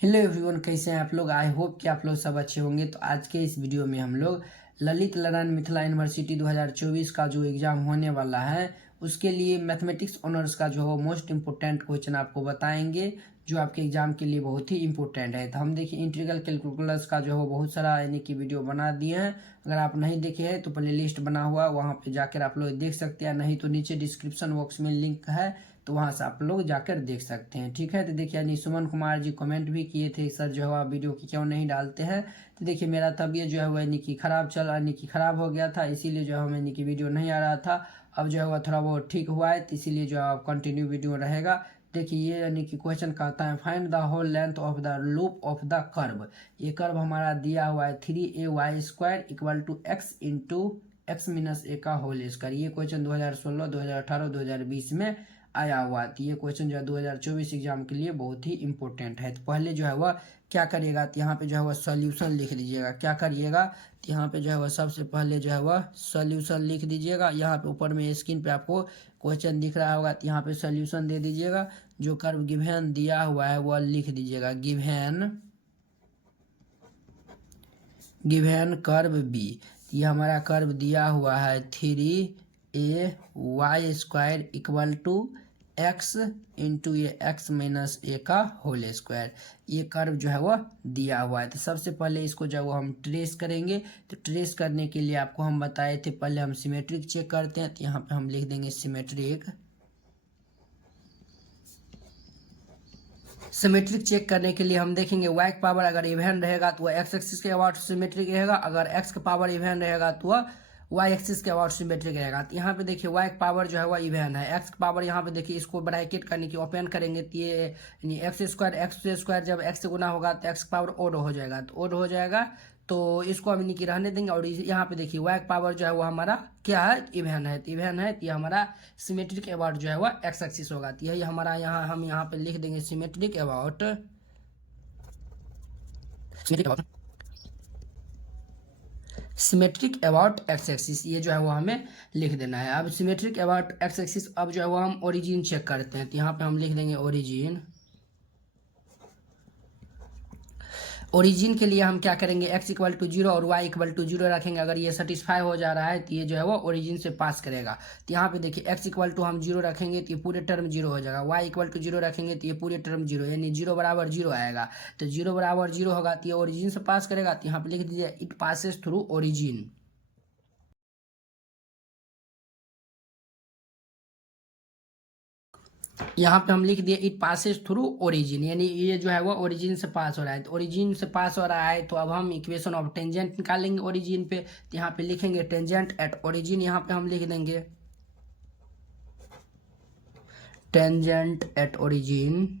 Hello everyone, कैसे हैं आप लोग। आई होप कि आप लोग सब अच्छे होंगे। तो आज के इस वीडियो में हम लोग ललित नारायण मिथिला यूनिवर्सिटी 2024 का जो एग्ज़ाम होने वाला है उसके लिए मैथमेटिक्स ऑनर्स का जो है मोस्ट इम्पोर्टेंट क्वेश्चन आपको बताएंगे, जो आपके एग्ज़ाम के लिए बहुत ही इंपॉर्टेंट है। तो हम देखिए इंटीग्रल कैलकुलस का जो है बहुत सारा यानी कि वीडियो बना दिए हैं। अगर आप नहीं देखे हैं तो प्ले लिस्ट बना हुआ, वहाँ पे जाकर आप लोग देख सकते हैं, नहीं तो नीचे डिस्क्रिप्शन बॉक्स में लिंक है, तो वहाँ से आप लोग जाकर देख सकते हैं। ठीक है, तो देखिए यानी सुमन कुमार जी कमेंट भी किए थे, सर जो है आप वीडियो की क्यों नहीं डालते हैं। तो देखिए मेरा तबीयत जो है वह यानी कि ख़राब हो गया था, इसीलिए जो है यानी कि वीडियो नहीं आ रहा था। अब जो है वह थोड़ा बहुत ठीक हुआ है, तो इसीलिए जो है कंटिन्यू वीडियो रहेगा। देखिए ये यानी कि क्वेश्चन कहता है find the whole length of the loop of the curve. ये कर्व हमारा दिया हुआ है 3ay² equal to X into X minus A का होल स्क्वायर। ये क्वेश्चन 2016, 2018, 2020 में आया हुआ है। तो ये क्वेश्चन जो है 2024 एग्जाम के लिए बहुत ही इंपॉर्टेंट है। तो पहले जो है वह क्या करिएगा, तो यहाँ पे जो है वह सॉल्यूशन लिख दीजिएगा। क्या करिएगा, तो यहाँ पे जो है वह सबसे पहले जो है वह सॉल्यूशन लिख दीजिएगा। यहाँ पे ऊपर में स्क्रीन पे आपको क्वेश्चन दिख रहा होगा, तो यहाँ पे सॉल्यूशन दे दीजिएगा। जो कर्व गिवन दिया हुआ है वह लिख दीजिएगा, गिवन कर्व बी। ये हमारा कर्व दिया हुआ है 3ay² equal to X into ये एक्स माइनस ए का होल स्क्वायर। ये कर्व जो है वह दिया हुआ है। तो सबसे पहले इसको जब हम ट्रेस करेंगे, तो ट्रेस करने के लिए आपको हम बताए थे पहले हम सिमेट्रिक चेक करते हैं। तो यहाँ पे हम लिख देंगे सिमेट्रिक चेक करने के लिए हम देखेंगे y का पावर अगर इवन रहेगा तो वह एक्स एक्सिस के अबाउट सिमेट्रिक रहेगा, अगर x का पावर इवन रहेगा तो वह y एक्सिस के अबाउट सिमेट्रिक रहेगा। तो यहाँ पे देखिए y का पावर जो है वह इवन है, x का पावर यहाँ पे देखिए इसको ब्रैकेट करने की ओपन करेंगे तो ये यानी x² जब x से गुना होगा तो x का पावर ओड हो जाएगा, तो ओड हो जाएगा। तो इसको हम इनकी रहने देंगे। और यहाँ पे देखिए y का पावर जो है वो हमारा क्या है, इवन है। तो इवन है तो ये हमारा सिमेट्रिक अबाउट जो है वह एक्स एक्सिस होगा। तो यही हमारा यहाँ हम यहाँ पे लिख देंगे सिमेट्रिक अबाउट एक्स एक्सिस। ये जो है वो हमें लिख देना है। अब सिमेट्रिक अबाउट एक्स एक्सिस, अब जो है वो हम ओरिजिन चेक करते हैं। तो यहाँ पे हम लिख देंगे ओरिजिन के लिए हम क्या करेंगे, x इक्वल टू 0 और y इक्वल टू 0 रखेंगे। अगर ये सेटिस्फाई हो जा रहा है तो ये जो है वो ओरिजिन से पास करेगा। तो यहाँ पे देखिए x इक्वल टू हम 0 रखेंगे तो ये पूरे टर्म 0 हो जाएगा, y इक्वल टू 0 रखेंगे तो ये पूरे टर्म 0, यानी 0 बराबर 0 आएगा। तो 0 बराबर 0 होगा तो ये ओरिजिन से पास करेगा। तो यहाँ पे लिख दीजिए इट पासेस थ्रू ओरिजिन। यहाँ पे हम लिख दिए इट पासेस थ्रू ओरिजिन, यानी ये जो है वो ओरिजिन से पास हो रहा है। तो ओरिजिन से पास हो रहा है तो अब हम इक्वेशन ऑफ टेंजेंट निकालेंगे ओरिजिन पे। तो यहाँ पे लिखेंगे टेंजेंट एट ओरिजिन, यहाँ पे हम लिख देंगे टेंजेंट एट ओरिजिन।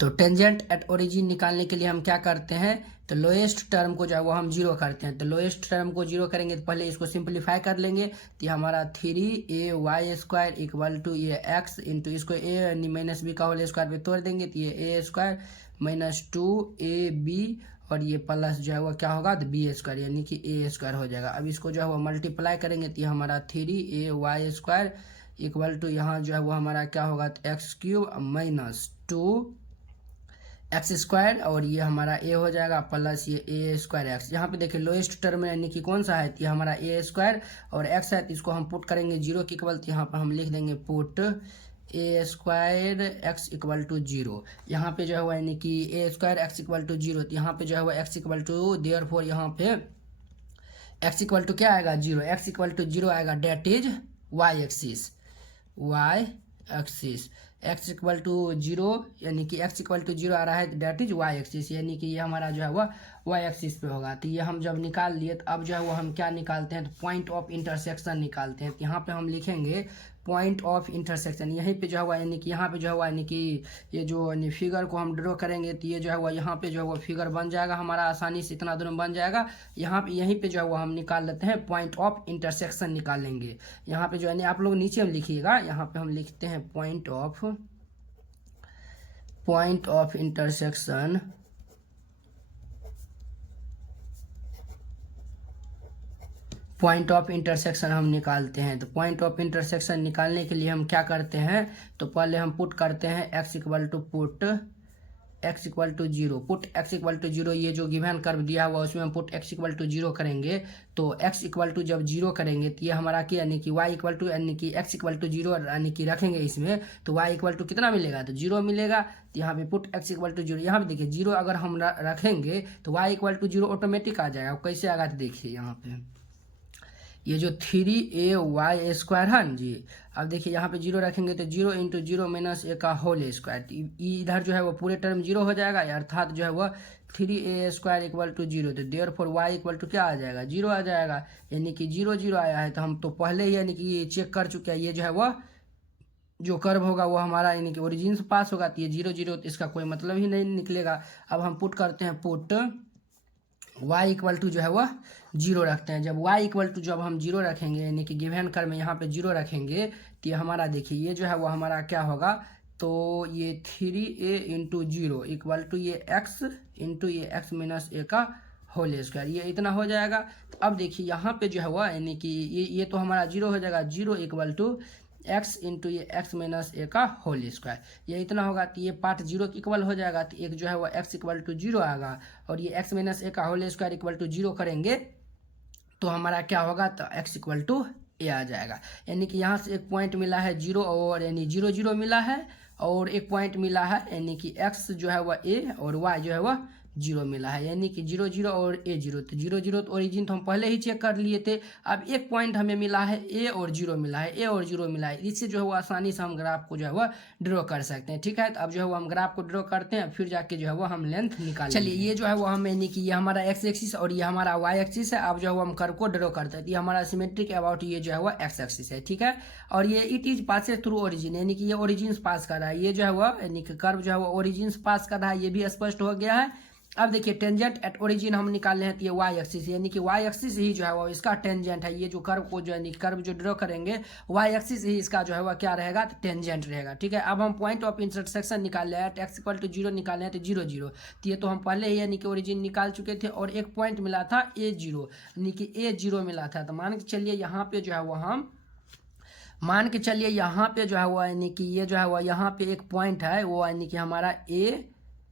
तो टेंजेंट एट ओरिजिन निकालने के लिए हम क्या करते हैं, तो लोएस्ट टर्म को जो है वो हम 0 करते हैं। तो लोएस्ट टर्म को 0 करेंगे तो पहले इसको सिंप्लीफाई कर लेंगे। तो ये हमारा 3ay² इक्वल टू ये x इंटू इसको a माइनस बी का होल स्क्वायर पे तोड़ देंगे तो ये a² माइनस 2ab और ये प्लस जो है वो क्या होगा, तो b² यानी कि a² हो जाएगा। अब इसको जो है वो मल्टीप्लाई करेंगे तो ये हमारा 3ay² इक्वल टू यहाँ जो है वो हमारा क्या होगा, तो x³ माइनस 2x² और ये हमारा a हो जाएगा प्लस ये a²x। यहाँ पे देखिए लोएस्ट टर्म यानी कि कौन सा है, तो ये हमारा a² और x है, तो इसको हम पुट करेंगे 0 के इक्वल। तो यहाँ पर हम लिख देंगे पुट a²x इक्वल टू 0। यहाँ पे जो है वो यानी कि a²x इक्वल टू 0। तो यहाँ पे जो है वो x इक्वल टू देयरफॉर यहाँ पे x इक्वल टू क्या आएगा, 0। x इक्वल टू 0 आएगा, that is y axis. x equal to 0 यानी कि x इक्वल टू 0 आ रहा है, डेट इज y एक्सिस, यानी कि ये हमारा जो है वह y एक्सिस पे होगा। तो ये हम जब निकाल लिए तो अब जो है वो हम क्या निकालते हैं, तो पॉइंट ऑफ इंटरसेक्शन निकालते हैं। तो यहाँ पे हम लिखेंगे पॉइंट ऑफ इंटरसेक्शन। यहीं पे जो है यानी कि यहाँ पे जो है यानी कि ये जो यानी फिगर को हम ड्रॉ करेंगे तो ये जो है वो यहाँ पे जो है वो फिगर बन जाएगा हमारा, आसानी से इतना दूर में बन जाएगा। यहाँ पे यहीं पे जो है वो हम निकाल लेते हैं पॉइंट ऑफ इंटरसेक्शन निकालेंगे। यहाँ पे जो है आप लोग नीचे में लिखिएगा, यहाँ पे हम लिखते हैं point of intersection point of intersection हम निकालते हैं। तो पॉइंट ऑफ इंटरसेक्शन निकालने के लिए हम क्या करते हैं, तो पहले हम पुट करते हैं x equal to put x equal to zero, put x equal to zero, ये जो गिवन कर्व दिया हुआ उसमें हम put x equal to zero करेंगे। तो x इक्वल टू जब जीरो करेंगे तो ये हमारा क्या, यानी कि y इक्वल टू, यानी कि x इक्वल टू जीरो यानी कि रखेंगे इसमें, तो y इक्वल टू कितना मिलेगा, तो जीरो मिलेगा। तो यहाँ पे put x equal to zero, यहाँ पे देखिए जीरो अगर हम रखेंगे तो y equal to zero automatic आ जाएगा। कैसे आएगा तो देखिए यहाँ पे ये जो 3ay² है जी, अब देखिए यहाँ पे जीरो रखेंगे तो zero into zero minus A का होल स्क्वायर, इधर जो है वो पूरे टर्म जीरो हो जाएगा, अर्थात जो है वह 3a² इक्वल टू जीरो। तो therefore Y equal to क्या आ जाएगा, जीरो आ जाएगा, यानी कि जीरो जीरो आया है। तो हम तो पहले ही यानी कि ये चेक कर चुके हैं, ये जो है वह जो कर्व होगा वो हमारा यानी कि ओरिजिन से पास होगा, तो ये जीरो जीरो, तो इसका कोई मतलब ही नहीं निकलेगा। अब हम पुट करते हैं, पुट y इक्वल टू जो है वह जीरो रखते हैं। जब y इक्वल टू जब हम जीरो रखेंगे, यानी कि गिवन कर्व में यहाँ पे जीरो रखेंगे, तो ये हमारा देखिए ये जो है वो हमारा क्या होगा, तो ये 3a into zero equal to ये x इंटू ये x माइनस ए का होल स्क्वायर, ये इतना हो जाएगा। तो अब देखिए यहाँ पे जो है वह यानी कि ये तो हमारा जीरो हो जाएगा, zero equal to x into ये x माइनस ए का होल स्क्वायर, ये इतना होगा। तो ये पार्ट जीरो के इक्वल हो जाएगा, तो एक जो है वो x इक्वल टू जीरो आएगा, और ये x माइनस ए का whole square equal to zero करेंगे तो हमारा क्या होगा, तो x इक्वल टू ए आ जाएगा। यानी कि यहाँ से एक पॉइंट मिला है जीरो, और यानी जीरो जीरो मिला है, और एक पॉइंट मिला है यानी कि x जो है वह a और y जो है वह जीरो मिला है, यानी कि जीरो जीरो और ए जीरो। तो जीरो जीरो तो ओरिजिन तो हम पहले ही चेक कर लिए थे। अब एक पॉइंट हमें मिला है ए और जीरो मिला है, ए और जीरो मिला है, इससे जो है वो आसानी से हम ग्राफ को जो है वह ड्रॉ कर सकते हैं। ठीक है, तो अब जो है वो हम ग्राफ को ड्रॉ करते हैं, फिर जाके जो है वो हम लेंथ निकाल। चलिए ये जो है वो हम यानी कि ये हमारा एक्स एक्सिस और ये हमारा वाई एक्सिस है। अब जो है वो हम कर्व को ड्रॉ करते हैं, ये हमारा सिमेट्रिक अबाउट ये जो है वो एक्स एक्सिस है। ठीक है, और ये it is Passage through origin, यानी कि ये ओरिजिन पास कर रहा है, ये जो है वो यानी कि कर्व जो है वो ओरिजिन पास कर रहा है, ये भी स्पष्ट हो गया है। अब देखिए टेंजेंट एट ओरिजिन हम निकाल रहे हैं, तो ये वाई एक्सिस, यानी कि वाई एक्सिस ही जो है वो इसका टेंजेंट है। ये जो कर्व को जो है कर्व जो ड्रॉ करेंगे वाई एक्सिस ही इसका जो है वह क्या रहेगा, तो टेंजेंट रहेगा। ठीक है, अब हम पॉइंट ऑफ इंटरसेक्शन निकाल रहे हैं, एक्स इक्वल टू जीरो निकाल रहे हैं, तो जीरो जीरो, तो ये तो हम पहले ही यानी कि ओरिजिन निकाल चुके थे, और एक पॉइंट मिला था ए जीरो, यानी कि ए जीरो मिला था। तो मान के चलिए यहाँ पे जो है वो हम मान के चलिए यहाँ पे जो है वो यानी कि ये जो है वो यहाँ पे एक पॉइंट है, वो यानी कि हमारा ए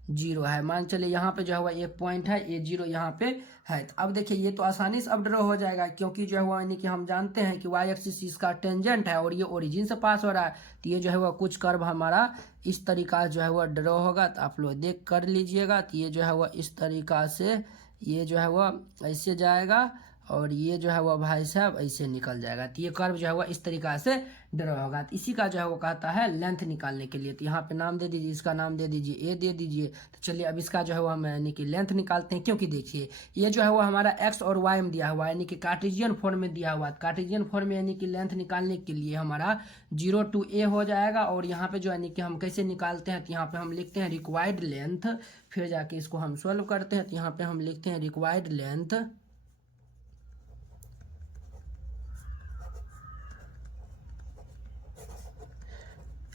जीरो है। मान चलिए यहाँ पे जो है वो एक पॉइंट है ए जीरो यहाँ पे है। तो अब देखिए ये तो आसानी से अब ड्रॉ हो जाएगा, क्योंकि जो है वो यानी कि हम जानते हैं कि वाई एक्सिस इसका टेंजेंट है और ये ओरिजिन से पास हो रहा है। तो ये जो है वो कुछ कर्व हमारा इस तरीका जो है वो ड्रॉ होगा, तो आप लोग देख कर लीजिएगा। तो ये जो है वो इस तरीका से ये जो है वो ऐसे जाएगा, और ये जो है वो भाई साहब ऐसे निकल जाएगा। तो ये कर्व जो है वो इस तरीका से ड्रॉ होगा। तो इसी का जो है वो कहता है लेंथ निकालने के लिए। तो यहाँ पे नाम दे दीजिए, इसका नाम दे दीजिए ए दे दीजिए। तो चलिए अब इसका जो है वो हम यानी कि लेंथ निकालते हैं, क्योंकि देखिए ये जो है वो हमारा एक्स और वाई में दिया हुआ है, यानी कि कार्टेशियन फॉर्म में दिया हुआ है। कार्टेशियन फॉर्म में यानी कि लेंथ निकालने के लिए हमारा 0 to a हो जाएगा। और यहाँ पे जो यानी कि हम कैसे निकालते हैं, तो यहाँ पे हम लिखते हैं रिक्वायर्ड लेंथ, फिर जाके इसको हम सॉल्व करते हैं। तो यहाँ पे हम लिखते हैं रिक्वायर्ड लेंथ,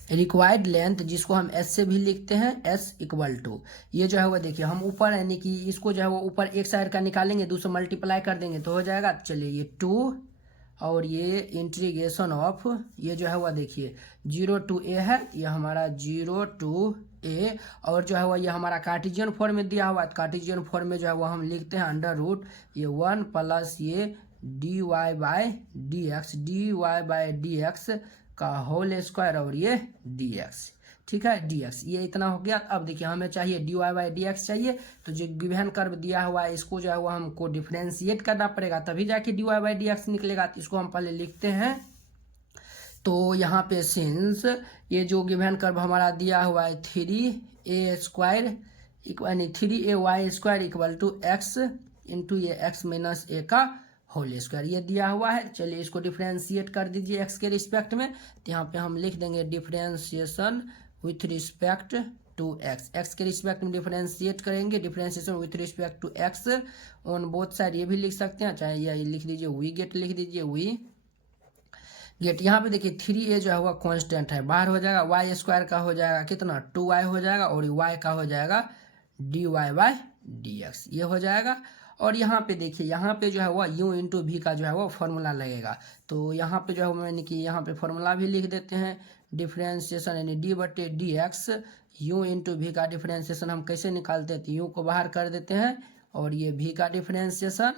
रिक्वायर्ड लेंथ जिसको हम एस से भी लिखते हैं, एस इक्वल टू ये जो है वो देखिए हम ऊपर यानी कि इसको जो है वो ऊपर एक साइड का निकालेंगे, दूसरा मल्टीप्लाई कर देंगे तो हो जाएगा। चलिए ये 2 और ये इंटीग्रेशन ऑफ ये जो है वो देखिए 0 to a है, ये हमारा 0 to a, और जो है वो ये हमारा कार्टेशियन फॉर्म में दिया हुआ है। कार्टेशियन फॉर्म में जो है वो हम लिखते हैं अंडर रूट ये 1 प्लस ये dy बाय डी एक्स का होल स्क्वायर और ये dx। ठीक है, dx ये इतना हो गया। अब देखिए हमें चाहिए dy बाई dx चाहिए, तो जो गिवन कर्व दिया हुआ है इसको जो है वो हमको डिफरेंशिएट करना पड़ेगा, तभी जाके dy बाई dx निकलेगा। तो इसको हम पहले लिखते हैं। तो यहाँ पे सिंस ये जो गिवन कर्व हमारा दिया हुआ है 3a² यानी 3ay² equal to X into ये x माइनस ए का होल स्क्वायर ये दिया हुआ है। चलिए इसको डिफरेंशिएट कर दीजिए x के रिस्पेक्ट में। तो यहाँ पे हम लिख देंगे differentiation with respect to x के रिस्पेक्ट में डिफरेंशिएट करेंगे, differentiation with respect to x on both side, ये भी लिख सकते हैं, चाहे ये लिख दीजिए वी गेट लिख दीजिए वी गेट। यहाँ पे देखिए 3a जो है वह कांस्टेंट है, बाहर हो जाएगा, y² का हो जाएगा कितना 2y हो जाएगा, और y का हो जाएगा dy बाय dx ये हो जाएगा। और यहाँ पे देखिए, यहाँ पे जो है वो u इंटू वी का जो है वो फॉर्मूला लगेगा। तो यहाँ पे जो है मैंने कि यहाँ पे फॉर्मूला भी लिख देते हैं। डिफ्रेंशिएशन यानी डी बटे D X U into V का डिफ्रेंशिएशन हम कैसे निकालते हैं, तो यू को बाहर कर देते हैं और ये वी का डिफ्रेंशिएशन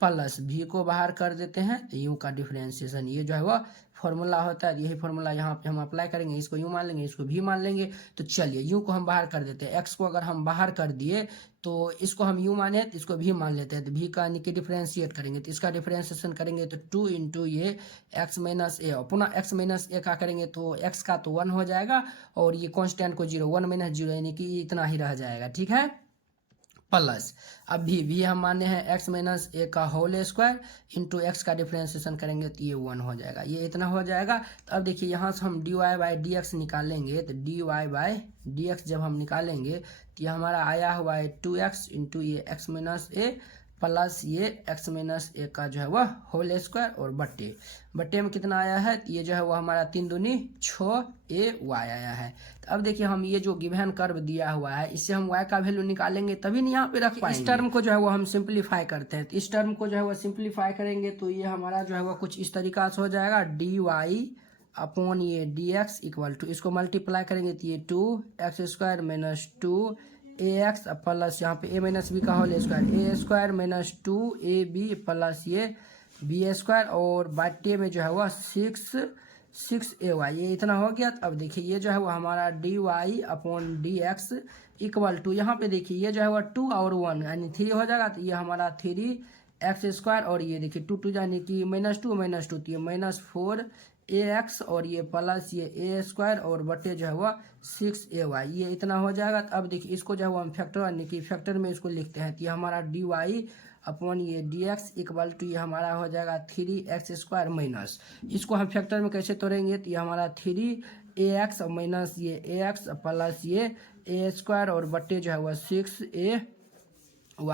प्लस वी को बाहर कर देते हैं तो यू का डिफ्रेंशिएशन, ये जो है वो फॉर्मूला होता है। यही फॉर्मूला यहाँ पे हम अप्लाई करेंगे, इसको यू मान लेंगे, इसको भी मान लेंगे। तो चलिए यू को हम बाहर कर देते हैं, एक्स को अगर हम बाहर कर दिए तो इसको हम यू माने तो इसको भी मान लेते हैं। तो भी का निके डिफ्रेंशिएट करेंगे तो इसका डिफ्रेंशिएशन करेंगे तो 2 इंटू ये एक्स माइनस ए, और पुनः एक्स माइनस ए का करेंगे तो एक्स का तो 1 हो जाएगा और ये कॉन्स्टेंट को 0, 1 माइनस 0 यानी कि इतना ही रह जाएगा, ठीक है। प्लस अब भी हम माने हैं एक्स माइनस ए का होल स्क्वायर इंटू एक्स का डिफ्रेंशिएशन करेंगे तो ये 1 हो जाएगा, ये इतना हो जाएगा। तो अब देखिए यहाँ से हम D Y by D X निकालेंगे, तो D Y by D X जब हम निकालेंगे तो ये हमारा आया हुआ है 2x इंटू ये एक्स माइनस ए प्लस ये एक्स माइनस ए का जो है वह होल स्क्वायर और बट्टे में कितना आया है, तो ये जो है वो हमारा 3 दूनी 6 ए वाई आया है। तो अब देखिए हम ये जो गिवन कर्व दिया हुआ है इससे हम y का वैल्यू निकालेंगे तभी नहीं यहाँ पे रख पाएंगे। इस टर्म को जो है वो हम सिंप्लीफाई करते हैं, तो इस टर्म को जो है वो सिंप्लीफाई करेंगे तो ये हमारा जो है वो कुछ इस तरीका से हो जाएगा, डी वाई अपॉन ये डी एक्स इक्वल टू, इसको मल्टीप्लाई करेंगे तो ये 2x² माइनस 2 ax प्लस यहाँ पे a माइनस बी का होल स्क्वायर ए स्क्वायर माइनस 2ab प्लस ये बी स्क्वायर और बट्टे में जो है वह 6ay, ये इतना हो गया। अब देखिए ये जो है वो हमारा D Y upon D X equal to, यहाँ पे देखिए ये जो है वह 2 और 1 यानी 3 हो जाएगा, तो ये हमारा 3x² और ये देखिए 2 यानी कि -2 तो ये -4ax और ये प्लस ये a स्क्वायर और बटे जो है वह 6ay, ये इतना हो जाएगा। तो अब देखिए इसको जो है वो हम फैक्टर यानी कि फैक्टर में इसको लिखते हैं, तो ये हमारा डी वाई अपॉन ये डी एक्स इक्वल टू ये हमारा हो जाएगा 3x² माइनस, इसको हम फैक्टर में कैसे तोड़ेंगे, तो ये हमारा 3ax माइनस ये ax प्लस ये a स्क्वायर और बटे जो है वह 6ay,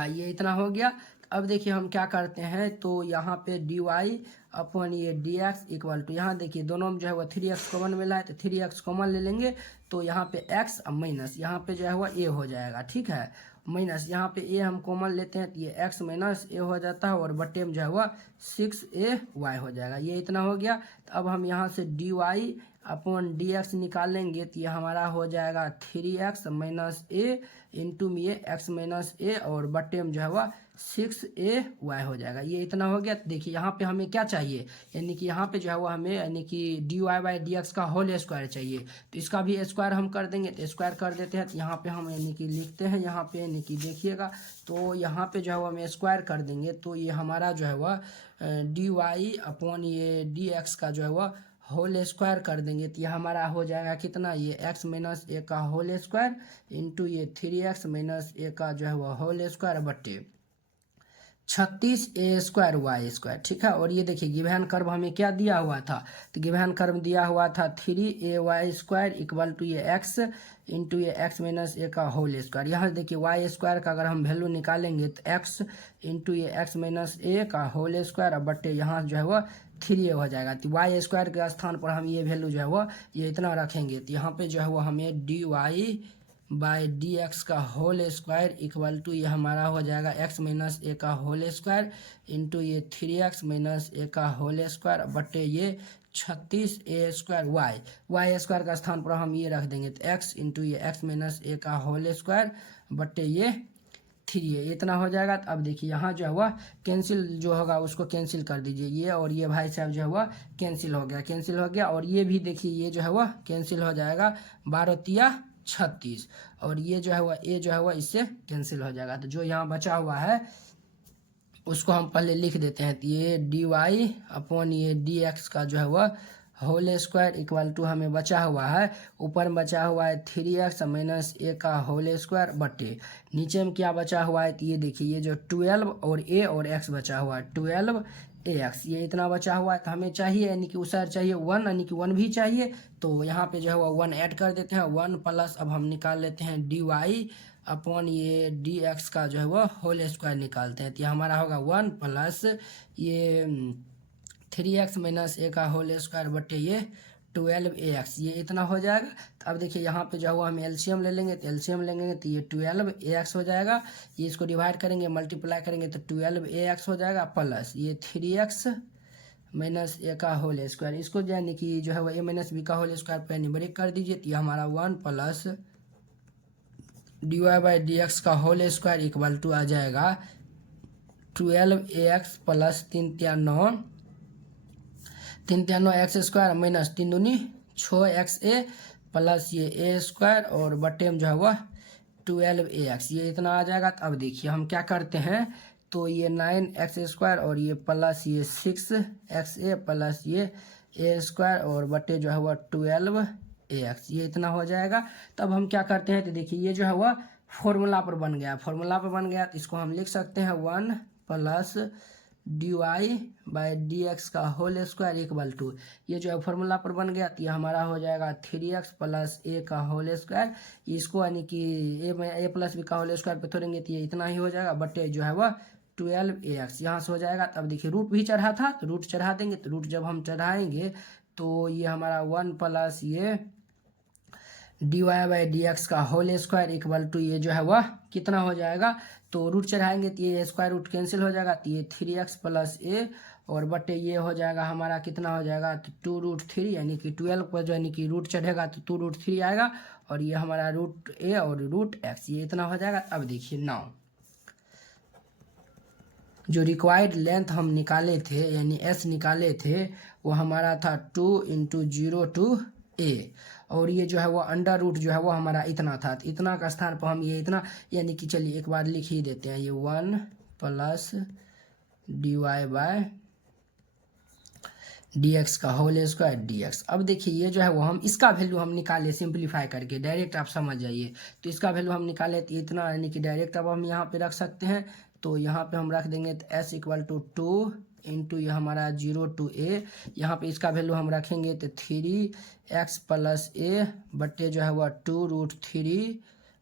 ये इतना हो गया। अब देखिए हम क्या करते हैं, तो यहाँ पे डी वाई अपॉन ये डी एक्स इक्वल टू, यहाँ देखिए दोनों में जो है वो 3x कॉमन मिला है तो 3x कॉमन ले लेंगे, तो यहाँ पे x माइनस यहाँ पे जो है वो a हो जाएगा, ठीक है, माइनस यहाँ पे a हम कॉमन लेते हैं तो ये x माइनस a हो जाता है और बटे में जो है वो 6ay हो जाएगा, ये इतना हो गया। तो अब हम यहाँ से D Y upon D X निकालेंगे तो ये हमारा हो जाएगा 3x माइनस ए इंटू में ये x माइनस ए और बटे में जो है वह 6ay हो जाएगा, ये इतना हो गया। तो देखिए यहाँ पे हमें क्या चाहिए, यानी कि यहाँ पे जो है वो हमें यानी कि D Y by D X का होल स्क्वायर चाहिए, तो इसका भी स्क्वायर हम कर देंगे, तो स्क्वायर कर देते हैं। तो यहाँ पे हम यानी कि लिखते हैं, यहाँ पे यानी कि देखिएगा तो यहाँ पे जो है वो हम स्क्वायर कर देंगे, तो ये हमारा जो है वह डी वाई अपॉन ये डी एक्स का जो है वह होल स्क्वायर कर देंगे, तो ये हमारा हो जाएगा कितना, ये x माइनस ए का होल स्क्वायर इंटू ये 3x माइनस ए का जो है वह होल स्क्वायर बटे 36a² ठीक है। और ये देखिए गिवन कर्व हमें क्या दिया हुआ था, तो गिवन कर्व दिया हुआ था 3ay² इक्वल टू ये x इंटू ये x माइनस ए का होल स्क्वायर। यहाँ देखिए y² का अगर हम वैल्यू निकालेंगे तो x इंटू ये x माइनस ए का होल स्क्वायर और बटे यहाँ जो है वह 3a हो जाएगा। तो y² के स्थान पर हम ये वैल्यू जो है वह ये इतना रखेंगे, तो यहाँ पे जो है वो हमें D Y by D X का होल स्क्वायर इक्वल टू ये हमारा हो जाएगा x माइनस ए का होल स्क्वायर इंटू ये 3x माइनस ए का होल स्क्वायर बटे ये 36a² y² का स्थान पर हम ये रख देंगे, तो x इंटू ये x माइनस ए का होल स्क्वायर बटे ये 3a, इतना हो जाएगा। तो अब देखिए यहाँ जो है वह कैंसिल जो होगा उसको कैंसिल कर दीजिए, ये और ये भाई साहब जो है वह कैंसिल हो गया और ये भी देखिए ये जो है वह कैंसिल हो जाएगा, 12 36 और ये जो है वह ए जो है वह इससे कैंसिल हो जाएगा। तो जो यहाँ बचा हुआ है उसको हम पहले लिख देते हैं, तो ये डी वाई अपॉन ये डी एक्स का जो है वह होल स्क्वायर इक्वल टू हमें बचा हुआ है, ऊपर में बचा हुआ है 3x माइनस ए का होल स्क्वायर बटे नीचे में क्या बचा हुआ है, तो ये देखिए ये जो 12 और a और x बचा हुआ है 12ax, ये इतना बचा हुआ है। तो हमें चाहिए यानी कि उस चाहिए 1 यानी कि 1 भी चाहिए, तो यहाँ पे जो है वो 1 ऐड कर देते हैं, 1 प्लस अब हम निकाल लेते हैं डी वाई अपॉन ये डी एक्स का जो है वो होल स्क्वायर निकालते हैं, तो ये हमारा होगा 1 प्लस ये 3x माइनस ए का होल स्क्वायर बटे ये 12ax, ये इतना हो जाएगा। तो अब देखिए यहाँ पे जो हुआ हम एलसीएम ले लेंगे, तो एलसीएम लेंगे तो ये 12ax हो जाएगा। ये इसको डिवाइड करेंगे, मल्टीप्लाई करेंगे तो 12ax हो जाएगा, प्लस ये 3x माइनस ए का होल स्क्वायर। इसको यानी कि जो है वो a माइनस बी का होल स्क्वायर पे यानी ब्रेक कर दीजिए, तो ये हमारा 1 प्लस dy/dx का होल स्क्वायर इक्वल टू आ जाएगा 12ax plus 3×9 x square minus 3×2 6xa plus ये ए स्क्वायर और बटे में जो है वह 12ax, ये इतना आ जाएगा। तो अब देखिए हम क्या करते हैं, तो ये 9x स्क्वायर और ये प्लस ये 6xa प्लस ये ए स्क्वायर और बटे जो है वह 12ax, ये इतना हो जाएगा। तब हम क्या करते हैं, तो देखिए ये जो है वह फॉर्मूला पर बन गया, फॉर्मूला पर बन गया। तो इसको हम लिख सकते हैं 1 प्लस dy/dx का होल स्क्वायर इक्वल टू, ये जो है फॉर्मूला पर बन गया। तो ये हमारा हो जाएगा 3x प्लस ए का होल स्क्वायर। इसको यानी कि ए प्लस बी का होल स्क्वायर पे तोड़ेंगे तो ये इतना ही हो जाएगा, बटे जो है वह 12ax यहाँ से हो जाएगा। तब देखिए रूट भी चढ़ा था, तो रूट चढ़ा देंगे, तो रूट जब हम चढ़ाएंगे तो ये हमारा 1 प्लस ये dy/dx का होल स्क्वायर इक्वल टू, ये जो है वह कितना हो जाएगा, तो रूट चढ़ाएंगे तो ये स्क्वायर रूट कैंसिल हो जाएगा, तो ये 3x प्लस ए और बटे ये हो जाएगा हमारा कितना हो जाएगा, तो 2√3 यानी कि 12 पर जो यानी कि रूट चढ़ेगा तो 2√3 आएगा, और ये हमारा रूट ए और रूट एक्स, ये इतना हो जाएगा। अब देखिए नाउ जो रिक्वायर्ड लेंथ हम निकाले थे यानी s निकाले थे वो हमारा था 2 × 0 to a, और ये जो है वो अंडर रूट जो है वो हमारा इतना था। तो इतना का स्थान पर हम ये इतना यानी कि चलिए एक बार लिख ही देते हैं, ये 1 प्लस dy/dx का होल स्क्वायर dx। अब देखिए ये जो है वो हम इसका वैल्यू हम निकाले सिंप्लीफाई करके, डायरेक्ट आप समझ जाइए। तो इसका वैल्यू हम निकाले तो इतना यानी कि डायरेक्ट अब हम यहाँ पे रख सकते हैं। तो यहाँ पे हम रख देंगे तो s इक्वल टू 2 इंटू ये हमारा 0 to a, यहाँ पे इसका वैल्यू हम रखेंगे तो 3x प्लस ए बटे जो है वह 2√3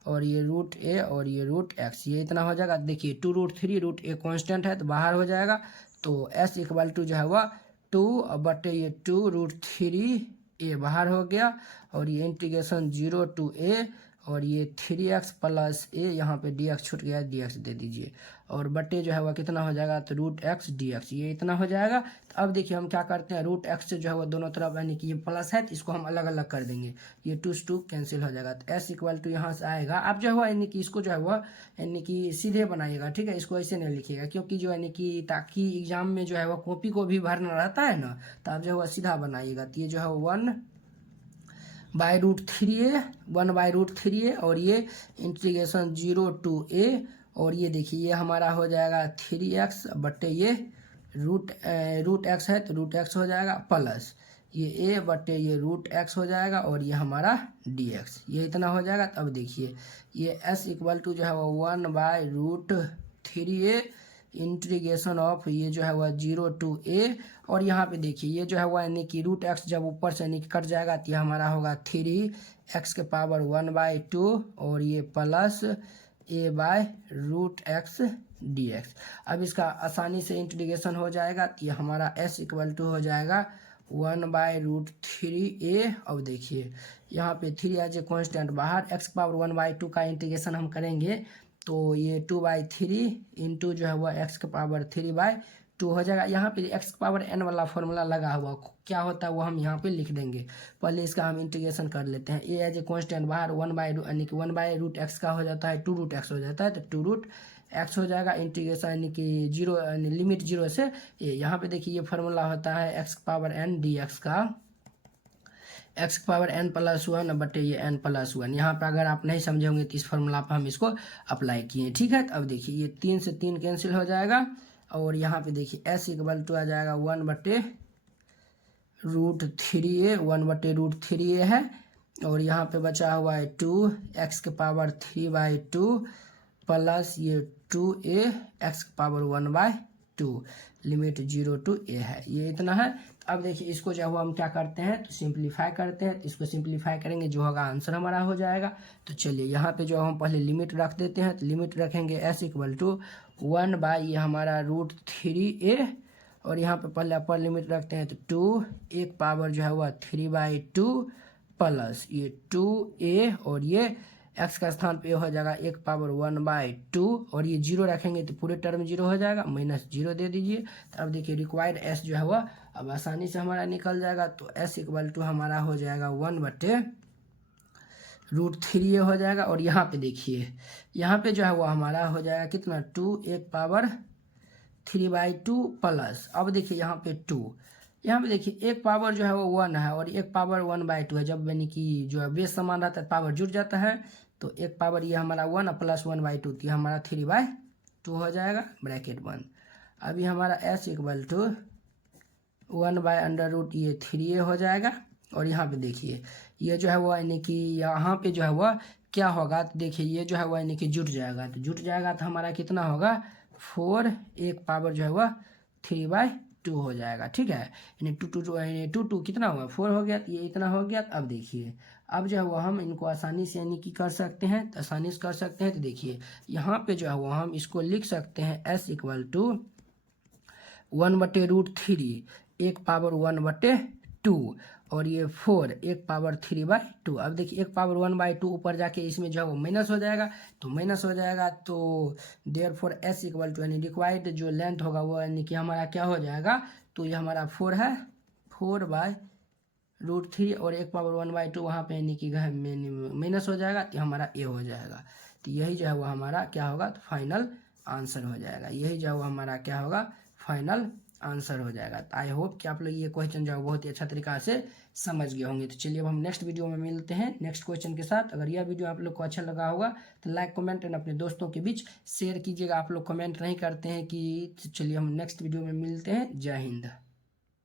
और ये रूट ए और ये रूट एक्स, ये इतना हो जाएगा। देखिए 2√3 रूट ए कॉन्स्टेंट है तो बाहर हो जाएगा, तो s इक्वल टू जो है वह 2 बटे ये 2√3 ए बाहर हो गया, और ये इंटीग्रेशन 0 to a और ये 3x प्लस ए, यहाँ पे dx छूट गया, dx दे दीजिए, और बटे जो है वह कितना हो जाएगा, तो √x dx, ये इतना हो जाएगा। तो अब देखिए हम क्या करते हैं, √x से जो है वह दोनों तरफ यानी कि ये प्लस है तो इसको हम अलग अलग कर देंगे, ये 2 से 2 कैंसिल हो जाएगा। तो s इक्वल टू यहाँ से आएगा। आप जो है वह यानी कि इसको जो है वह यानी कि सीधे बनाइएगा, ठीक है, इसको ऐसे नहीं लिखिएगा, क्योंकि जो यानी कि ताकि एग्जाम में जो है वह कॉपी को भी भरना रहता है ना, तो आप जो है वह सीधा बनाइएगा। तो ये जो है 1/√3a और ये इंटीग्रेशन 0 to a, और ये देखिए ये हमारा हो जाएगा 3x बटे ये रूट x है तो रूट x हो जाएगा, प्लस ये a बटे ये रूट x हो जाएगा, और ये हमारा dx, ये इतना हो जाएगा। अब देखिए ये s इक्वल टू जो है वो 1/√3a इंटीग्रेशन ऑफ ये जो है वह 0 to a, और यहाँ पे देखिए ये जो है वह यानी कि रूट एक्स जब ऊपर से यानी कि कट जाएगा तो ये हमारा होगा 3x के पावर 1/2 और ये प्लस a/√x dx। अब इसका आसानी से इंटीग्रेशन हो जाएगा तो ये हमारा s इक्वल टू हो जाएगा 1/√3a। अब देखिए यहाँ पे 3 एज ए कॉन्स्टेंट बाहर, x पावर 1/2 का इंटीग्रेशन हम करेंगे तो ये 2/3 इंटू जो है वह x के पावर 3/2 हो जाएगा। यहाँ पे x के पावर n वाला फॉर्मूला लगा हुआ क्या होता है वो हम यहाँ पे लिख देंगे। पहले इसका हम इंटीग्रेशन कर लेते हैं। a एज ए कॉन्स्टेंट बाहर 1/2 यानी कि 1/√x का हो जाता है 2√x हो जाता है, तो 2√x हो जाएगा। इंटीग्रेशन यानी कि 0 यानी लिमिट 0 से a। यहाँ पे देखिए ये फॉर्मूला होता है x पावर n dx का, x पावर n प्लस 1 बटे ये n प्लस 1। यहाँ पर अगर आप नहीं समझे होंगे तो इस फॉर्मूला पर हम इसको अप्लाई किए, ठीक है। अब देखिए ये 3 से 3 कैंसिल हो जाएगा, और यहाँ पे देखिए s इक्वल टू आ जाएगा 1/√3a, 1/√3a है, और यहाँ पे बचा हुआ है 2x के पावर 3/2 प्लस ये 2a x के पावर 1/2, लिमिट 0 to a है, ये इतना है। अब देखिए इसको जो है हम क्या करते हैं तो सिंप्लीफाई करते हैं, तो इसको सिंप्लीफाई करेंगे जो होगा आंसर हमारा हो जाएगा। तो चलिए यहाँ पे जो हम पहले लिमिट रख देते हैं, तो लिमिट रखेंगे s इक्वल टू 1 बाई ये हमारा √3a और यहाँ पे पहले अपर लिमिट रखते हैं तो 2, एक पावर जो है वह 3/2 प्लस ये 2a और ये x का स्थान पे हो जाएगा एक पावर 1/2 और ये 0 रखेंगे तो पूरे टर्म 0 हो जाएगा, -0 दे दीजिए। तो अब देखिए रिक्वायर्ड s जो है वह अब आसानी से हमारा निकल जाएगा। तो s इक्वल टू हमारा हो जाएगा 1/√3 हो जाएगा। और यहाँ पे देखिए यहाँ पे जो है वो हमारा हो जाएगा कितना 2 एक पावर 3/2 प्लस अब देखिए यहाँ पे 2, यहाँ पे देखिए एक पावर जो है वो 1 है और एक पावर 1/2 है। जब यानी कि जो है बेस समान रहता है पावर जुड़ जाता है तो एक पावर ये हमारा 1 प्लस 1/2 तो हमारा 3/2 हो जाएगा ब्रैकेट बंद। अभी हमारा s इक्वल टू 1/√, ये 3a हो जाएगा। और यहाँ पे देखिए ये जो है वो यानी कि यहाँ पे जो है वह क्या होगा तो देखिए ये जो है वह यानी कि जुट जाएगा। तो जुट जाएगा तो हमारा कितना होगा 4, एक पावर जो है वह 3/2 हो जाएगा। ठीक है, यानी 2 कितना हुआ 4 हो गया, तो ये इतना हो गया। अब देखिए अब जो है वो हम इनको आसानी से यानी कि कर सकते हैं, तो आसानी से कर सकते हैं। तो देखिए यहाँ पे जो है वो हम इसको लिख सकते हैं s इक्वल टू 1/√3 एक पावर 1/2 और ये 4 एक पावर 3/2। अब देखिए एक पावर 1/2 ऊपर जाके इसमें जो है वो माइनस हो जाएगा, तो माइनस हो जाएगा तो देयरफॉर s इक्वल टू यानी रिक्वायर्ड जो लेंथ होगा वो यानी कि हमारा क्या हो जाएगा, तो ये हमारा 4 है 4/√3 और एक पावर 1/2 वहाँ पे यानी कि माइनस हो जाएगा तो हमारा a हो जाएगा। तो यही जो है वो हमारा क्या होगा तो फाइनल आंसर हो जाएगा। यही जो है वो हमारा क्या होगा फाइनल आंसर हो जाएगा। तो आई होप कि आप लोग ये क्वेश्चन जो है बहुत ही अच्छा तरीका से समझ गए होंगे। तो चलिए अब हम नेक्स्ट वीडियो में मिलते हैं नेक्स्ट क्वेश्चन के साथ। अगर यह वीडियो आप लोग को अच्छा लगा होगा तो लाइक कमेंट एंड अपने दोस्तों के बीच शेयर कीजिएगा। आप लोग कमेंट नहीं करते हैं कि चलिए हम नेक्स्ट वीडियो में मिलते हैं। जय हिंद।